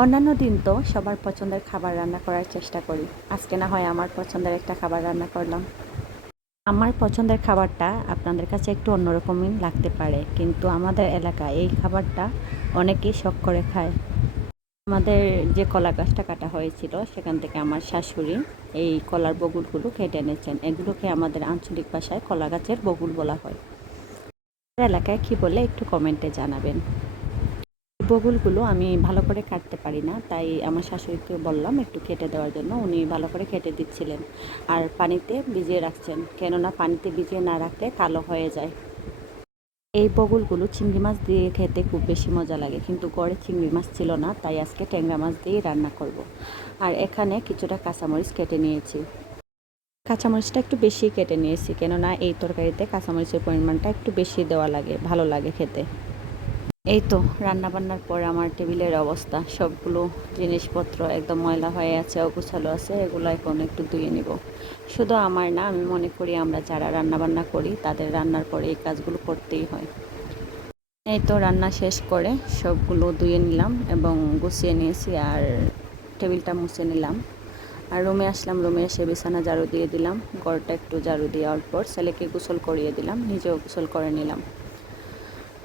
অন্যান্য দিন তো সবার পছন্দের খাবার রান্না করার চেষ্টা করি। আজকে না হয় আমার পছন্দের একটা খাবার রান্না করলাম। আমার পছন্দের খাবারটা আপনাদের কাছে একটু অন্যরকমই লাগতে পারে, কিন্তু আমাদের এলাকায় এই খাবারটা অনেকেই শখ করে খায়। আমাদের যে কলা গাছটা কাটা হয়েছিল, সেখান থেকে আমার শাশুড়ি এই কলার বগুলগুলো কেটে এনেছেন। এগুলোকে আমাদের আঞ্চলিক ভাষায় কলা গাছের বগুল বলা হয়। এলাকায় কী বলে একটু কমেন্টে জানাবেন। বগুলগুলো আমি ভালো করে কাটতে পারি না, তাই আমার শাশুড়িকে বললাম একটু কেটে দেওয়ার জন্য, উনি ভালো করে কেটে দিচ্ছিলেন। আর পানিতে ভিজিয়ে রাখছেন, কেননা পানিতে ভিজিয়ে না রাখলে কালো হয়ে যায়। এই বগুলগুলো চিংড়ি মাছ দিয়ে খেতে খুব বেশি মজা লাগে, কিন্তু গড়ে চিংড়ি মাছ ছিল না, তাই আজকে ট্যাংরা মাছ দিয়ে রান্না করব। আর এখানে কিছুটা কাঁচামরিচ কেটে নিয়েছি। কাঁচামরিচটা একটু বেশি কেটে নিয়েছি, কেননা এই তরকারিতে কাঁচামরিচের পরিমাণটা একটু বেশি দেওয়া লাগে, ভালো লাগে খেতে। এই তো রান্না বান্নার পর আমার টেবিলের অবস্থা। সবগুলো জিনিসপত্র একদম ময়লা হয়ে আছে, অগুছালো আছে, এগুলো এখন একটু ধুয়ে নিব। শুধু আমার না, আমি মনে করি আমরা যারা রান্না বান্না করি, তাদের রান্নার পরে এই কাজগুলো করতেই হয়। এই তো রান্না শেষ করে সবগুলো ধুয়ে নিলাম এবং গুছিয়ে নিয়েছি আর টেবিলটা মুছে নিলাম। আর রুমে আসলাম, রুমে এসে বিছানা ঝাড়ু দিয়ে দিলাম। ঘরটা একটু ঝাড়ু দেওয়ার পর ছেলেকে গোসল করিয়ে দিলাম, নিজেও গোসল করে নিলাম।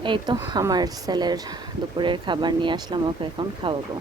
এই তো আমার ছেলের দুপুরের খাবার নিয়ে আসলাম ওকে এখন খাওয়াবো।